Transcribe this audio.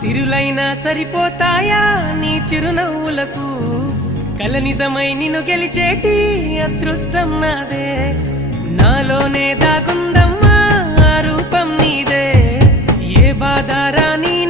సిరులైనా సరిపోతాయా నీ చిరునవ్వులకు కల నిజమై నిన్ను గెలిచేటి అదృష్టం నాదే నాలోనే దాగుందమ్మా ఆ రూపం నీదే ఏ బాధ రాని